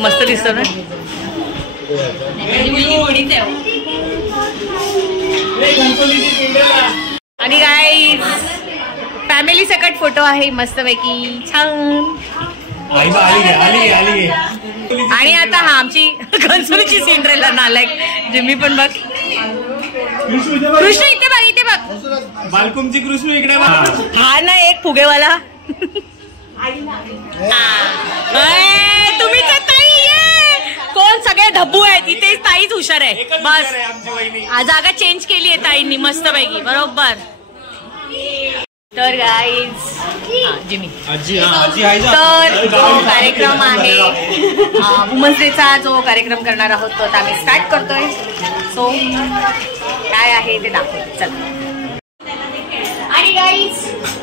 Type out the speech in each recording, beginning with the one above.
मस्त दिसत ना. आणि गाईज फॅमिली सकट फोटो आहे मस्तपैकी छान. आणि आता हा आमची कन्सोलीची सिंड्रेला नालायक जिम्मी पण बघ. कृष्ण इथे बघ, इथे बघ. बालकुमची कृष्ण इकडे बघ. हा ना एक फुगेवाला. तुम्ही तर ताई कोण सगळे धब्बू आहेत इथे. ताईच हुशार आहे बस. जागा चेंज केली आहे ताईंनी मस्तपैकी बरोबर. तर गाईज जिमी तर जो कार्यक्रम आहे वुमन्स डेचा जो कार्यक्रम करणार आहोत तो आम्ही स्टार्ट करतोय. सो काय आहे ते दाखवतो चला. आणि गाईज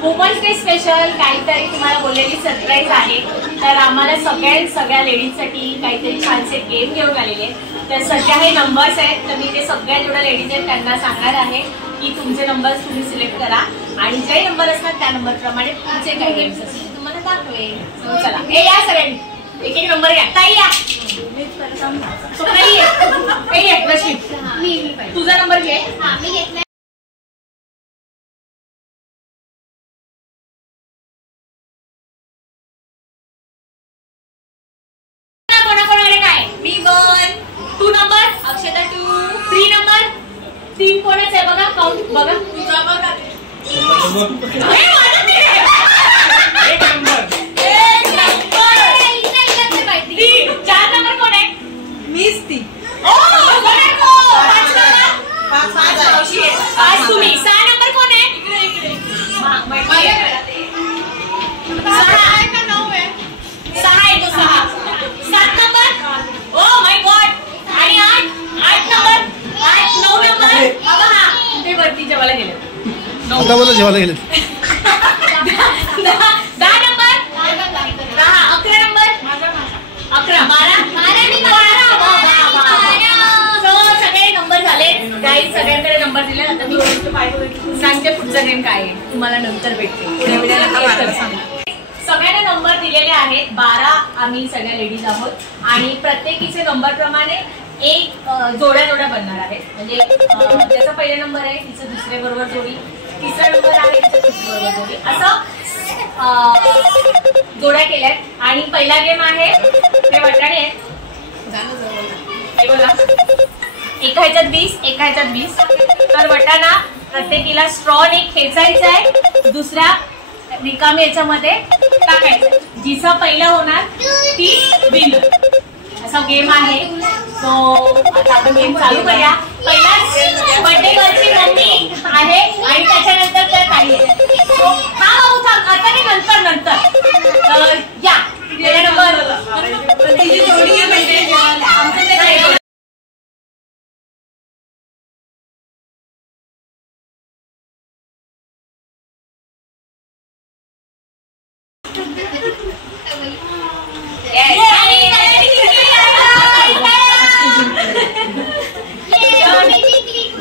वुमन्स डे स्पेशल काहीतरी तुम्हाला बोललेली सरप्राईज आहे. तर आम्हाला सगळ्या लेडीजसाठी काहीतरी छानसे गेम घेऊन आलेले. तर सध्या हे नंबर्स आहेत. तर मी ते सगळ्या जेवढ्या लेडीज आहेत त्यांना सांगणार आहे की तुमचे नंबर्स तुम्ही सिलेक्ट करा आणि जे नंबर असतात त्या नंबर प्रमाणे तुमचे काही गेम्स असतील तुम्हाला दाखवेल. चला हे या सगळ्यांनी एक एक नंबर घ्या. ताई या. तुझा नंबर घे. कोणाकोणाकडे काय. मी 1 2 नंबर. अक्षता 2 3 नंबर. 3 कोणाच आहे बघा. काउंट बघा. तुझा बघा. एक नंबर. 4 नंबर कोण आहे. मीच ती. आज तुम्ही. 6 नंबर कोण आहे. 6 आहे तो. 6 7 नंबर. Oh my God. आणि 8 नंबर. 8 9 नंबर. ते वरती जेवायला गेले. जेवायला गेले. 10 नंबर. 11 नंबर. 11 12 सगळे नंबर झाले. काही सगळ्यांकडे नंबर दिले. आता मी सांगते पुढचा गेम काय आहे तुम्हाला नंतर भेटते. सगळ्यांना नंबर दिलेले आहेत. 12 आम्ही सगळ्या लेडीज आहोत आणि प्रत्येकीचे नंबर प्रमाणे एक जोड्या बनणार आहेत. म्हणजे ज्याचा पहिला नंबर आहे तिचं दुसरे बरोबर जोडी. तिसरा नंबर आहे तिचं तिसऱ्या बरोबर जोडी. असं जोड्या केल्यात. आणि पहिला गेम आहे ते वटाणे आहेत. एका ह्याच्यात 20 एका ह्याच्यात 20. तर वटाणा प्रत्येकीला स्ट्रॉने खेचायचा आहे. दुसऱ्या रिकामी याच्यामध्ये टाकायचं. जिचा पहिला होणार ती विनर. असा गेम आहे. सो आता आपण गेम चालू करूया. पहिला बर्थडे गर्लची मम्मी आहे आणि त्याच्यानंतर त्या ताई आहे. सो हा भाऊ थांब. आता नाही नंतर. तर या पहिला नंबर.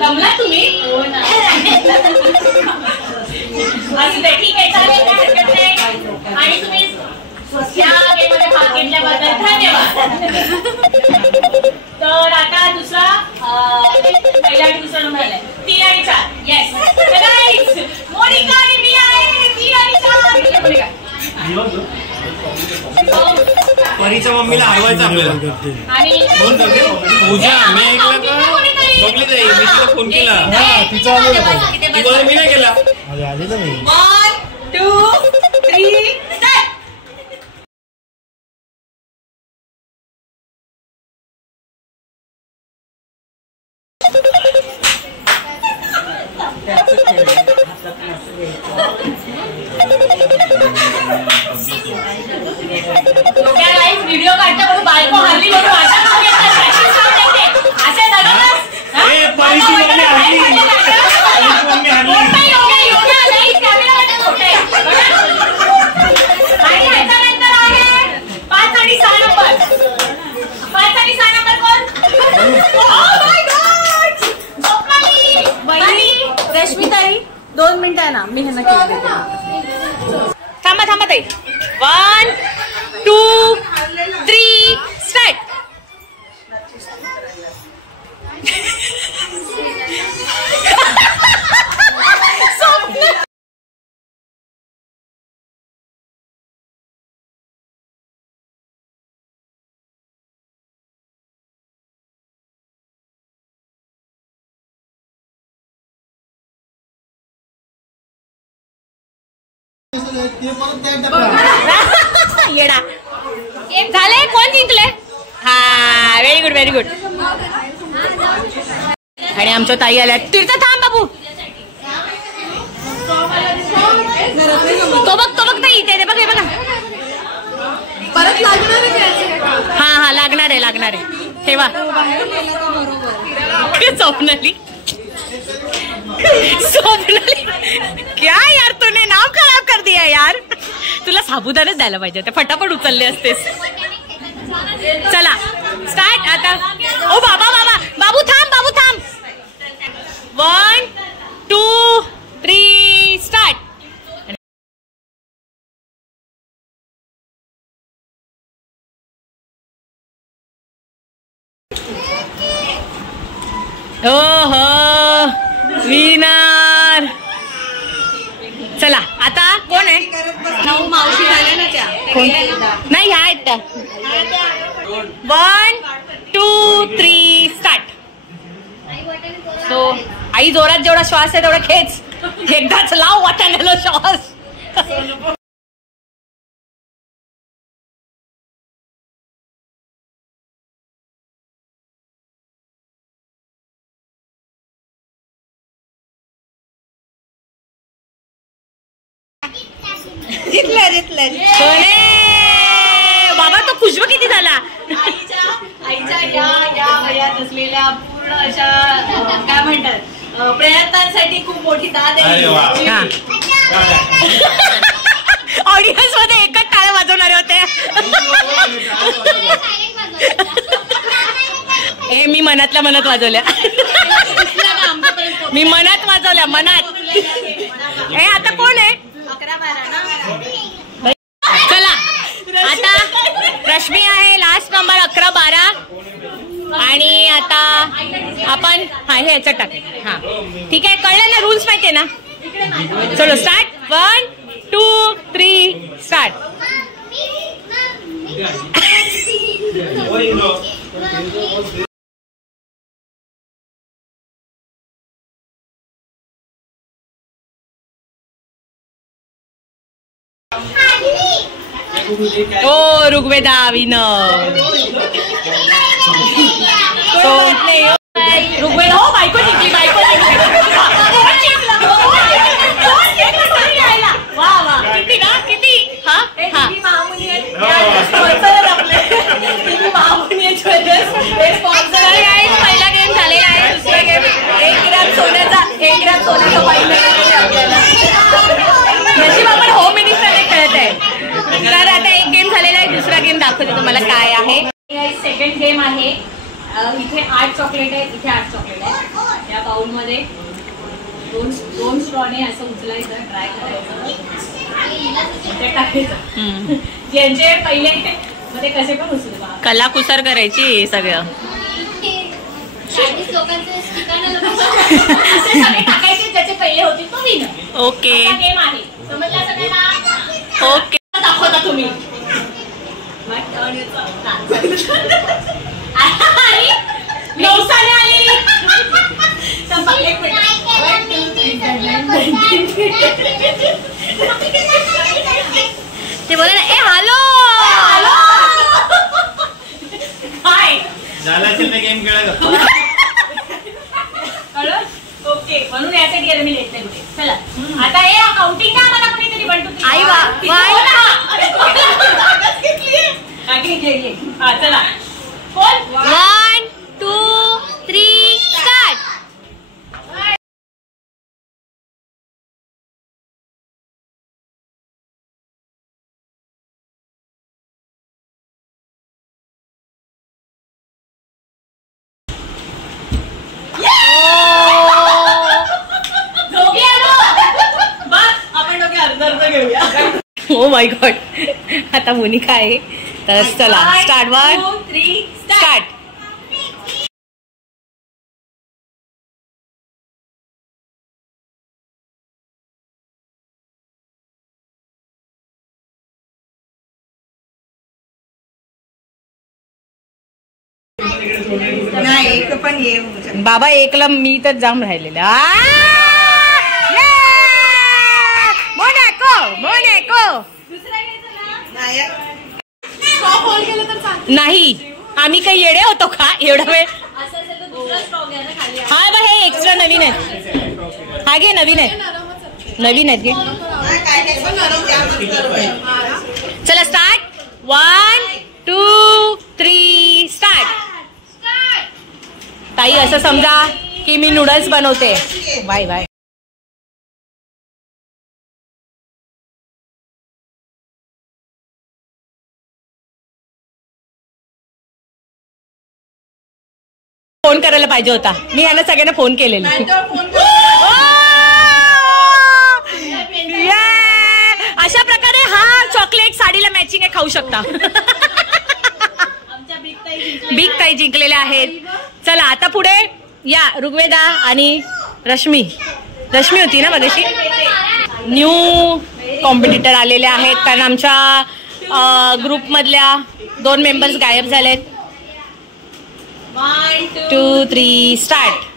जमला तुम्ही. असं ठीक आहे चालेल काय हरकत नाही. आणि तुम्ही या गेममध्ये भाग घेतल्याबद्दल धन्यवाद. तर आता दुसरा पहिला आणि दुसरा नंबर आलाय. 3 आणि 4. येस गाईज मोनिका आणि मी आहे. 3 आणि 4. परीच्या मम्मीला हरवायचं आपल्याला. आणि पूजा मी ऐकलं का बघले ताई. मी तिला फोन केला. मी नाही केला. 1 2 3 स्टार्ट. व्हिडिओ काढता म्हणून बायको हल्ली म्हणून द्या ना, मी ह्यांना केक देते. थांबा थांबा ताई. 1 2 3 स्टार्ट. येडा झाले. कोण जिंकले? हा, व्हेरी गुड व्हेरी गुड. आणि आमच्या ताई आल्या. तीर्थ थांब बाबू. तो बघ ताई ते बघ. हे बघा परत लागणार आहे. हा लागणार आहे. ठेवा. स्वप्नाली क्या यार, तूने नाम खराब कर दिया यार. तुला साबुदाणच द्यायला पाहिजे, ते फटाफट उचलले असतेस. चला स्टार्ट आता. ओ बाबू थांब. 1 2 3 स्टार्ट. विनर. चला आता कोण आहे? मावशी झाल्या ना त्या. नाही ह्या आहेत त्या. 1 2 3 स्टार्ट. तो आई जोरात जेवढा श्वास आहे तेवढा खेच. एकदाच लाव वाटाण्याला श्वास. जितल्या बाबा तो खुशबू किती झाला. आईच्या या वयात असलेल्या पूर्ण अशा काय म्हणतात प्रयत्नांसाठी खूप मोठी दाद आहे. ऑडियन्स मध्ये एकच टाळ्या वाजवणारे होते. हे मी मनातल्या मनात वाजवल्या. मी मनात वाजवल्या मनात. हे आता कोण आहे? 11-12 ना. चला आता रश्मी आहे लास्ट नंबर 11-12. आणि आता आपण हे याच्यात टाकू. हा ठीक आहे, कळलं ना, रूल्स माहिती आहे ना. चलो स्टार्ट. 1 2 3 स्टार्ट. ओ ऋग्वेदा विनर. तो ऋग्वेदा. हो बायको जिंकली. वा किती ना किती. हा पहिला गेम झालेला आहे. दुसरा गेम 1 ग्रॅम सोन्याचा आपल्याला. नशीब आपण होम मिनिस्टरने खेळत आहे. तर आता एक गेम झालेला आहे, दुसरा गेम दाखवते तुम्हाला काय आहे. सेकंड गेम आहे. इथे 8 चॉकलेट आहेत, इथे 8 चॉकलेट आहे. या बाउल मध्ये दोन स्ट्रॉने असं उचलायचं, ट्राय करायचं, टाकायचं. ज्यांचे पहिले मध्ये कसे पण उचल कलाकुसर करायची सगळं. 40 लोकांचे टाकायचे ज्याचे पहिले होते तो विनर. ओके गेम आहे, समजला सगळ्यांना? ओके दाखवता तुम्ही. नवसाने आली. ते बोला ए हॅलो हाय झाला असेल ना गेम खेळायला. ओके म्हणून यासाठी मी लेट नाही कुठे. चला आता हे काउंटिंग का मला कुठेतरी बनतो. आई वा हा चला कोण 1 2 3 स्टार्ट. Oh my God. आता मोनिका आहे तर चला स्टार्ट. 1 2 3 स्टार्ट. बाबा एकला मी तर जाम राहिलेला. नाही आम्ही काही येडे होतो का एवढा वेळ. हा बा हे एक्स्ट्रा नवीन आहेत. हा घे नवीन आहेत घे. चला स्टार्ट. 1 2 3 स्टार्ट. ताई असं समजा की मी नूडल्स बनवते. Bye bye. फोन करायला पाहिजे होता. मी यांना सगळ्यांना फोन केलेला. अशा प्रकारे हा चॉकलेट साडीला मॅचिंग आहे, खाऊ शकता. बिग ताई जिंकलेल्या आहेत. चला आता पुढे या ऋग्वेदा आणि रश्मी होती ना मगाशी. न्यू कॉम्पिटिटर आलेले आहेत कारण आमच्या ग्रुप मधल्या 2 मेंबर्स गायब झालेत. 1 2 3 स्टार्ट.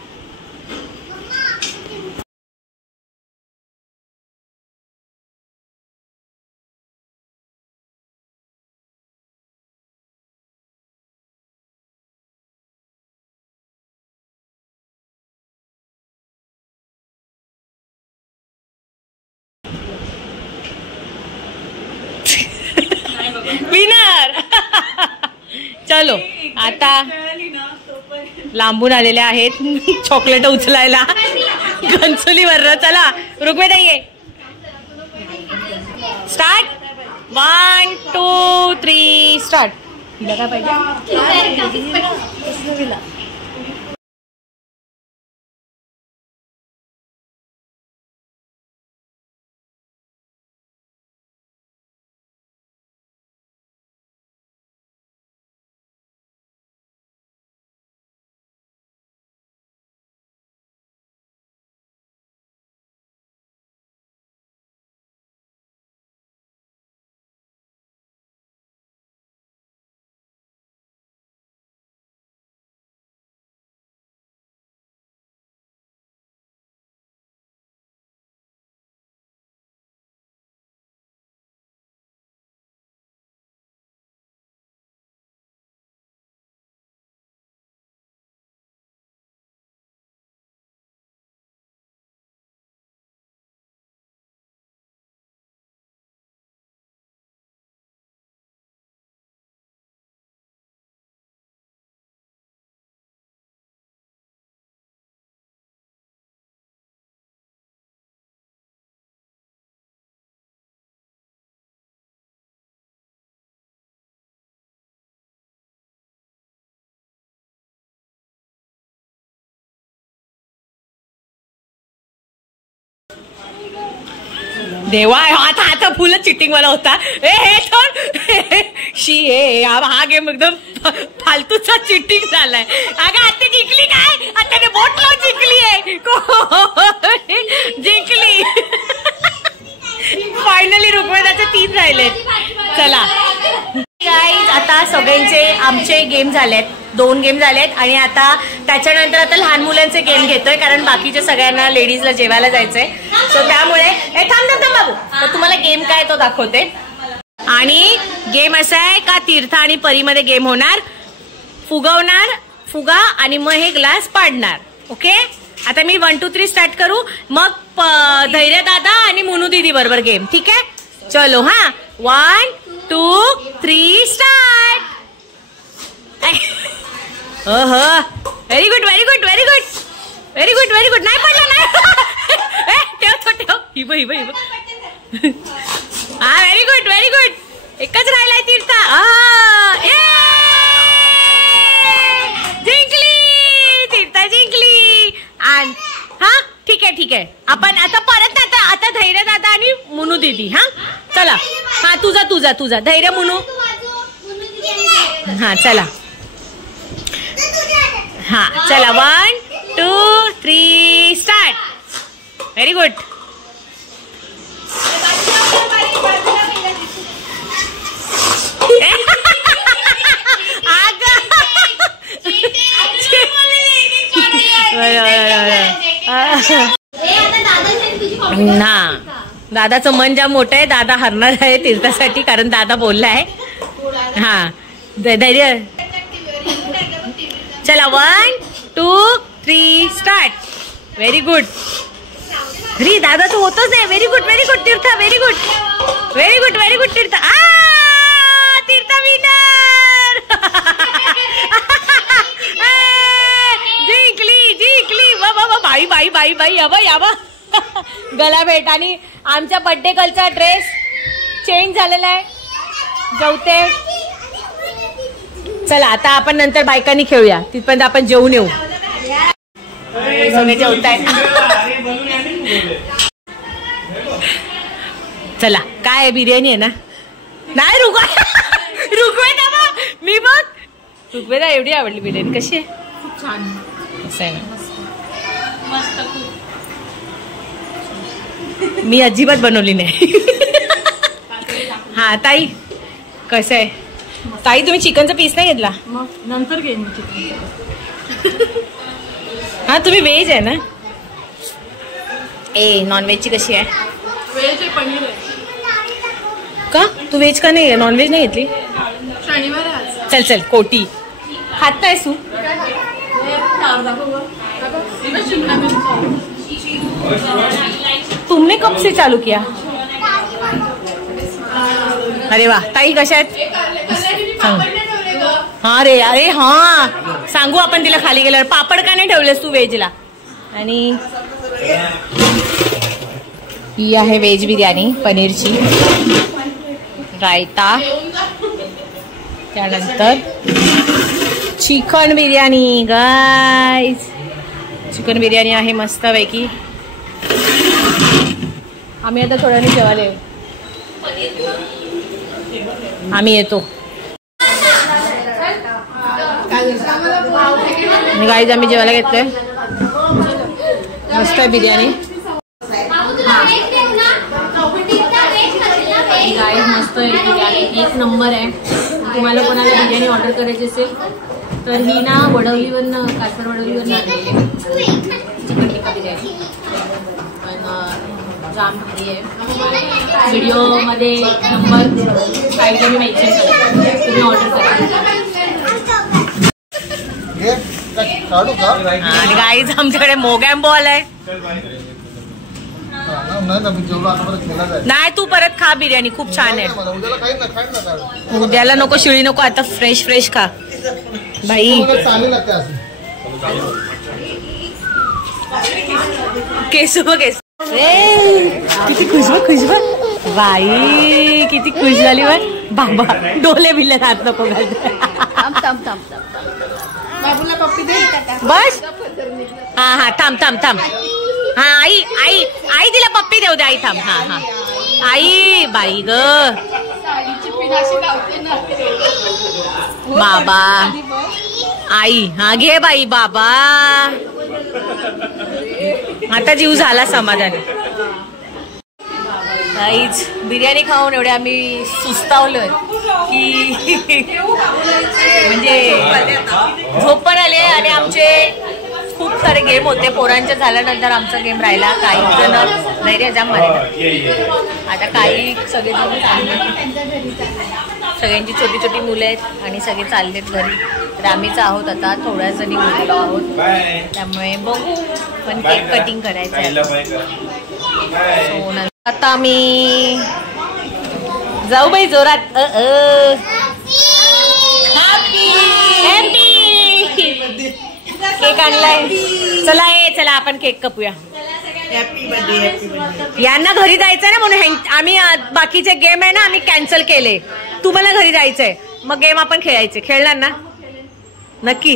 विनर. चलो आता लांबून आलेले आहेत चॉकलेट उचलायला घनसोलीवर. चला ऋग्वेदा ये. स्टार्ट. 1 2 3 स्टार्ट. काय पाहिजे. देवा आता फुल चिटिंग वाला होता. हे शी हा गेम एकदम फालतूचा चिटिंग झालाय. अगं आता जिंकली काय. आता ते बोट लावून जिंकली आहे. जिंकली फायनली. ऋग्वेदाचे 3 राहिलेत. चला गाईज आता सगळ्यांचे आमचे गेम झालेत. 2 गेम झालेत आणि आता त्याच्यानंतर आता लहान मुलांचे गेम घेतोय कारण बाकीच्या सगळ्यांना लेडीजला जेवायला जायचंय. सो त्यामुळे थांब बाबू तर तुम्हाला गेम काय तो दाखवते. आणि गेम असा आहे का तीर्थ आणि परीमध्ये गेम होणार. फुगवणार फुगा आणि मग हे ग्लास पाडणार. ओके आता मी 1 2 3 स्टार्ट करू मग धैर्य दादा आणि मुनू दीदी बरोबर गेम. ठीक आहे चलो. हा 1 2 3 start. Very good very good very good very good very good. नाही पडला नाही. ठेव हिब हा व्हेरी गुड व्हेरी गुड. एकच राहिलाय तीर्थ. जिंकली तीर्थ जिंकली. हा ठीक आहे आपण आता परत आता धैर्य दादा आणि मुनू दीदी. हा चला. हा तुझा धैर्य मुनू. हा चला. हा चला 1 2 3 स्टार्ट. Very good. ना दादाचं मन जाम मोठं आहे. दादा हरणार आहे तीर्थासाठी कारण दादा बोललाय. हा धैर्य. चला 1 2 3 स्टार्ट. Very good. अरे दादाचं होतच नाही. व्हेरी गुड तीर्थ. व्हेरी गुड तीर्थ. तीर्थ विनर. जिंकली बाबा. बाई याबा गला भेट. आणि आमच्या बर्थडे गर्लचा ड्रेस चेंज झालेला आहे. जेवते. चला आता आपण नंतर बायकांनी खेळूया. तिथपर्यंत आपण जेवून येऊ. सगळे जेवताय. चला काय बिर्याणी आहे ना. नाही रुकवेदा मी बघ. रुकवेदा एवढी आवडली बिर्याणी. कशी आहे. खूप छान. असं आहे ना. मी अजिबात बनवली नाही. हा ताई कसं आहे. ताई तुम्ही चिकनचा पीस नाही घेतला. नंतर घेईन. हा तुम्ही व्हेज आहे ना. नॉन व्हेजची कशी आहे. व्हेज आहे. पनीर आहे. का तू व्हेज का नाही. नॉन व्हेज नाही घेतली. शनिवार आहे. चल कोटी खात काय तू. तुमने कब से चालू किया. अरे वा ताई कशा आहेत. हा रे अरे हा सांगू आपण तिला खाली गेल्यावर. पापड का नाही ठेवलेस तू व्हेजला. आणि ही आहे व्हेज बिर्याणी पनीरची. रायता. त्यानंतर chicken biryani. Guys chicken biryani आहे मस्तपैकी. आम्ही आता थोड्याने जेवायला येऊ. आम्ही येतो. गाईज आम्ही जेवायला घेतोय. मस्त आहे बिर्याणी. गाईज मस्त आहे बिर्याणी. एक नंबर आहे. तुम्हाला कोणाला बिर्याणी ऑर्डर करायची असेल तर ही ना वडवलीवरनं कासर वडवलीवरनं आलेली आहे चिकन टिक्का बिर्याणी. पण जाम भारी आहे. व्हिडिओमध्ये नंबर साईडला मी मेन्शन करते. तुम्ही ऑर्डर करा. आणि गाईज आमच्याकडे मोगॅम बॉल आहे. नाही तू परत खा बिर्याणी. खूप छान आहे. उद्याला नको शिळी नको. आता फ्रेश खा भाई. केस किती खुशबू बाई. किती खुश झाली बाबा. डोले बिले हात नको घालते. बस. हा थांब. हा आई तिला पप्पी देऊ दे. आई थांब. हा आई बाई ग बाबा. आई हा घे बाई बाबा. आता जीव झाला समाधान. काहीच बिर्याणी खाऊन एवढे आम्ही सुस्तावलोय की म्हणजे झोप पण आले. आणि आमचे खूप सारे गेम होते. पोरांचे झाल्यानंतर आमचा गेम राहिला. काही जण धैर्य जाम मारले. आता काही सगळेजण सगळ्यांची छोटी मुलं आहेत आणि सगळे चाललेत घरी. तर आम्हीच आहोत आता. थोड्या जणी उरलो आहोत. त्यामुळे बघू. पण केक कटिंग करायचं आहे. आता आम्ही जाऊ बाई जोरात. केक आणलाय. चला आपण केक कापूया. यांना घरी जायचंय ना म्हणून आम्ही बाकीचे गेम आहे ना आम्ही कॅन्सल केले. तुम्हाला घरी जायचंय मग गेम आपण खेळायचे. खेळणार ना नक्की.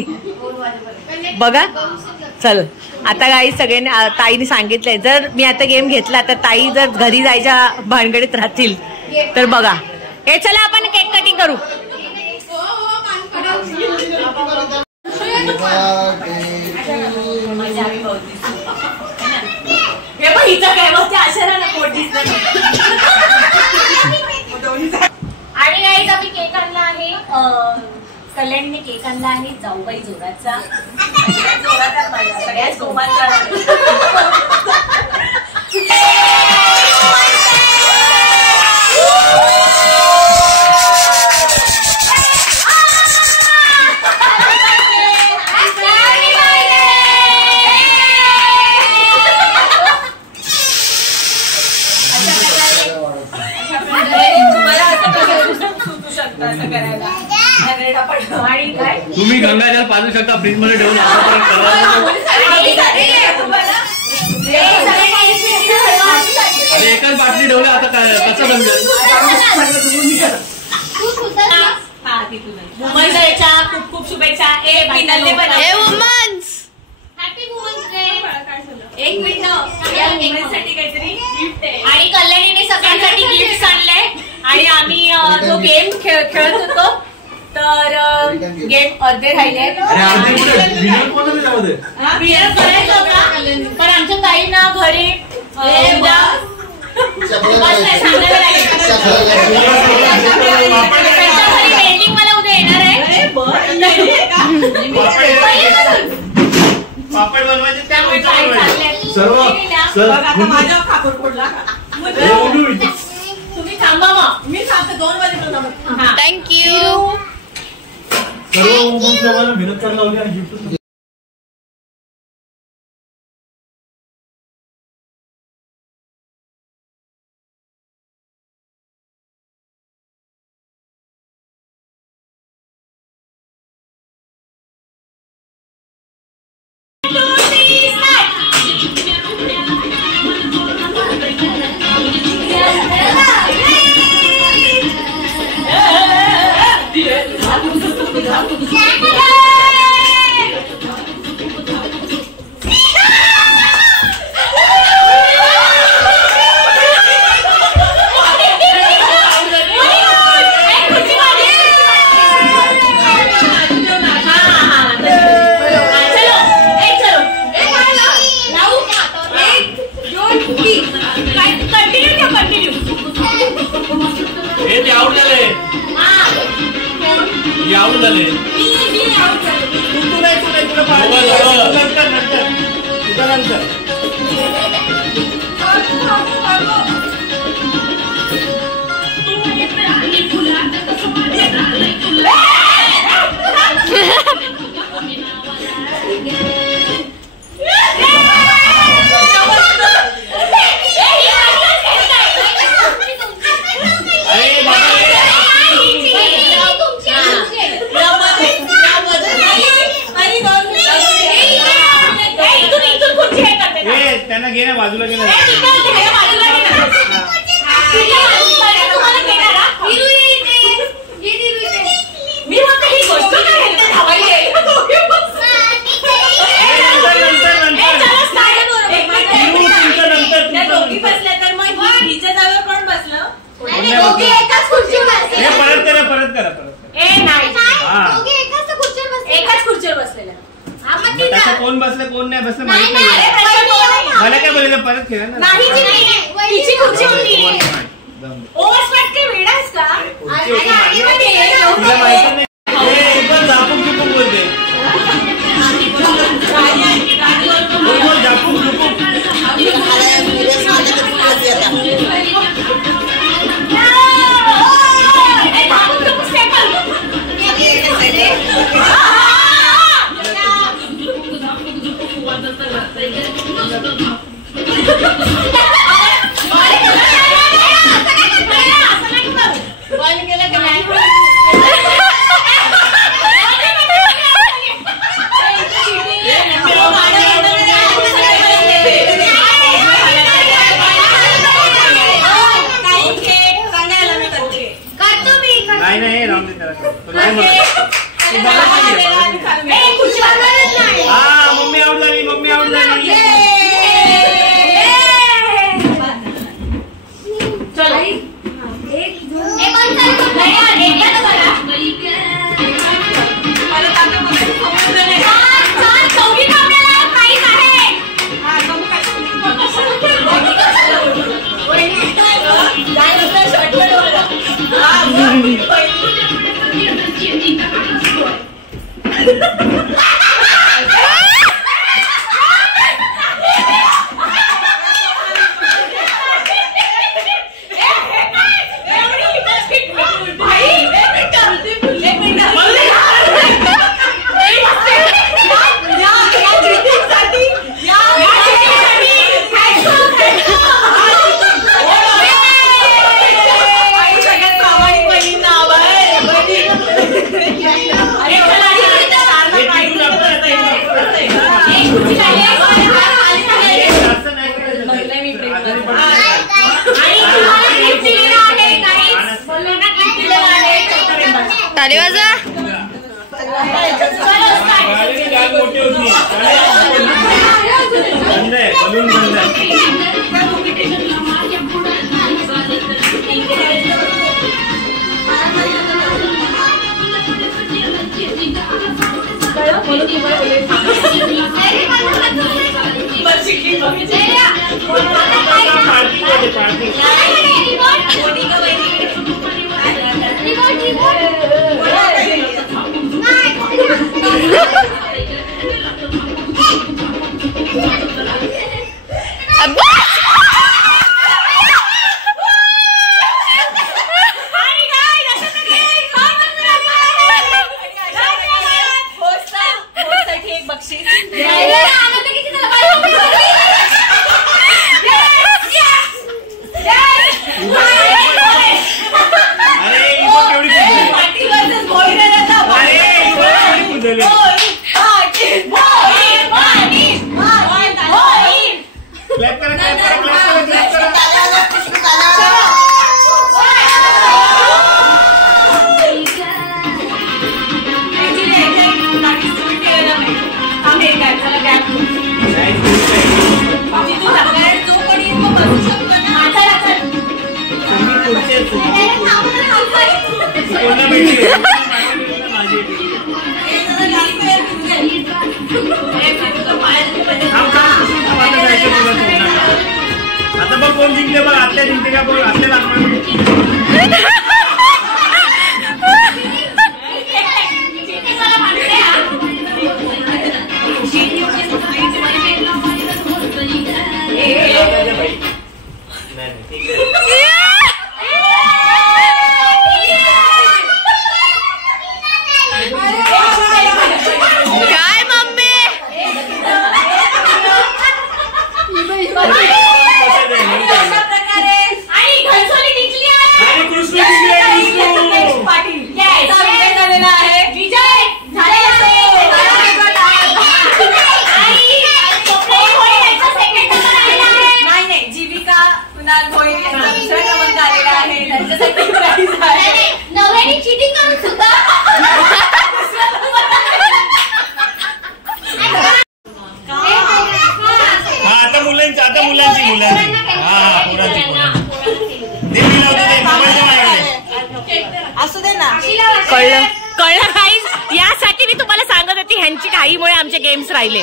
बघा चल आता काही सगळ्यांनी ताईने सांगितलंय जर मी आता गेम घेतला तर ताई जर घरी जायच्या भानगडीत राहतील तर बघा. हे चला आपण केक कटिंग करू. हे पण हिचं काय मग ते आशेला ना पोट आणि गाईज आम्ही केक आणला आहे. कल्याणीने केक आणला आहे जाऊबाई जोराचा. सगळ्याच गोमांचा तुम्ही गंगाजल पाजू शकता फ्रीज मध्ये ठेवून एकच बाटली ठेवलं आता काय कसं समजेल. मुंबईच्या याच्या खूप खूप शुभेच्छा. एक मिनिट एक मिनिट साठी काहीतरी गिफ्ट आहे आणि कल्याणीने सगळ्यांसाठी गिफ्ट आणलंय. आणि आम्ही जो गेम खेळत होतो तर गेम अर्धे राहिले. विनर करायचं होता पण आमच्या ताईंना घरी पेंटिंग मला उद्या येणार आहे. पापड बनवायचे त्यामुळे माझ्या खापर फोडला तुम्ही थांबा मग मी सांगते 2 वाजेपर्यंत. थँक्यू. सर्व मेहनत करायला लावली आणि गिफ्ट त्यांना घे ना बाजूला गेलं. मी म्हणते ही गोष्ट दोघी बसल्या तर मग हिच्या जागेवर कोण बसलं. परत करा. एकाच खुर्चीवर बसलेल्या. त्याचं कोण बसलं कोण नाही बसलं माहित नाही. मला काय बोलायचं परत खेळा ना. तिची खुर्ची होती. ओव्हरस्पॅट काय वेडाच का. तुला माहिती नाही झापून झुपून बोलते. झापून झुपून नाही राम दे त्याला. मम्मी आउट झाली. ताली वाजा. आता बघ कोण जिंकले बघ. आतल्या जिंकले का बघ. आतल्या काय मम्मी जीविका कुणाल भोईर यांचा दुसरा क्रमांक आलेला आहे. त्यांच्यासाठी प्राइज आहे. नव्याने चीटिंग करून सुद्धा आता मुलांची हा असू दे ना. कळलं काही. यासाठी मी तुम्हाला सांगत होती ह्यांची काहीमुळे आमचे गेम्स राहिले.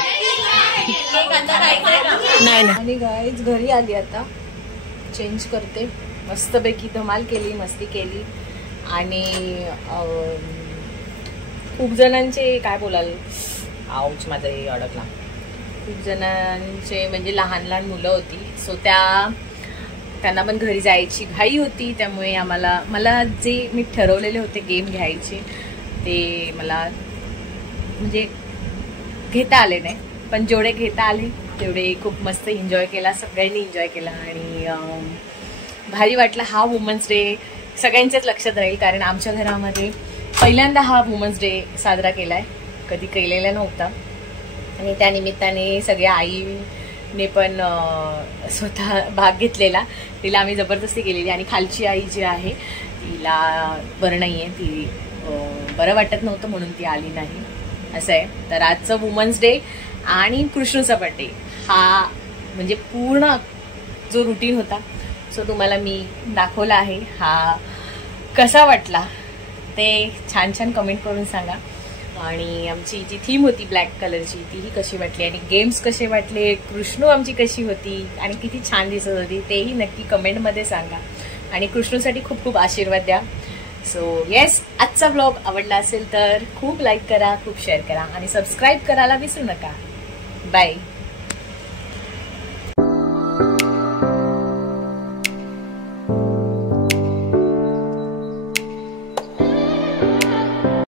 नाही. आणि गाईज घरी आली आता. चेंज करते. मस्तपैकी धमाल केली, मस्ती केली. आणि खूप जणांचे काय बोलाल, आऊच माझा अडकला. खूप जणांचे म्हणजे लहान लहान मुलं होती. सो त्यांना पण घरी जायची घाई होती. त्यामुळे मला जे मी ठरवलेले होते गेम घ्यायचे ते मला म्हणजे घेता आले नाही. पण जेवढे घेता आले तेवढे खूप मस्त एन्जॉय केला. सगळ्यांनी एन्जॉय केला आणि भारी वाटला. हा वुमन्स डे सगळ्यांच्याच लक्षात राहील. कारण आमच्या घरामध्ये पहिल्यांदा हा वुमन्स डे साजरा केला आहे. कधी केलेला नव्हता. आणि त्या निमित्ताने सगळ्या आईने पण स्वतः भाग घेतलेला. तिला आम्ही जबरदस्ती केलेली. आणि खालची आई जी आहे तिला बरं नाही आहे. ती बरं वाटत नव्हतं म्हणून ती आली नाही. असं आहे. तर आजचं वुमन्स डे आणि कृष्णूचा बर्थडे हा म्हणजे पूर्ण जो रुटीन होता सो तुम्हाला मी दाखवला आहे. हा कसा वाटला ते छान छान कमेंट करून सांगा. आणि आमची जी थीम होती ब्लॅक कलरची तीही कशी वाटली आणि गेम्स कसे वाटले, कृष्णू आमची कशी होती आणि किती छान दिसत होती तेही नक्की कमेंटमध्ये सांगा. आणि कृष्णूसाठी खूप खूप आशीर्वाद द्या. सो येस, आजचा ब्लॉग आवडला असेल तर खूप लाईक करा, खूप शेअर करा आणि सबस्क्राईब करायला विसरू नका. बाय.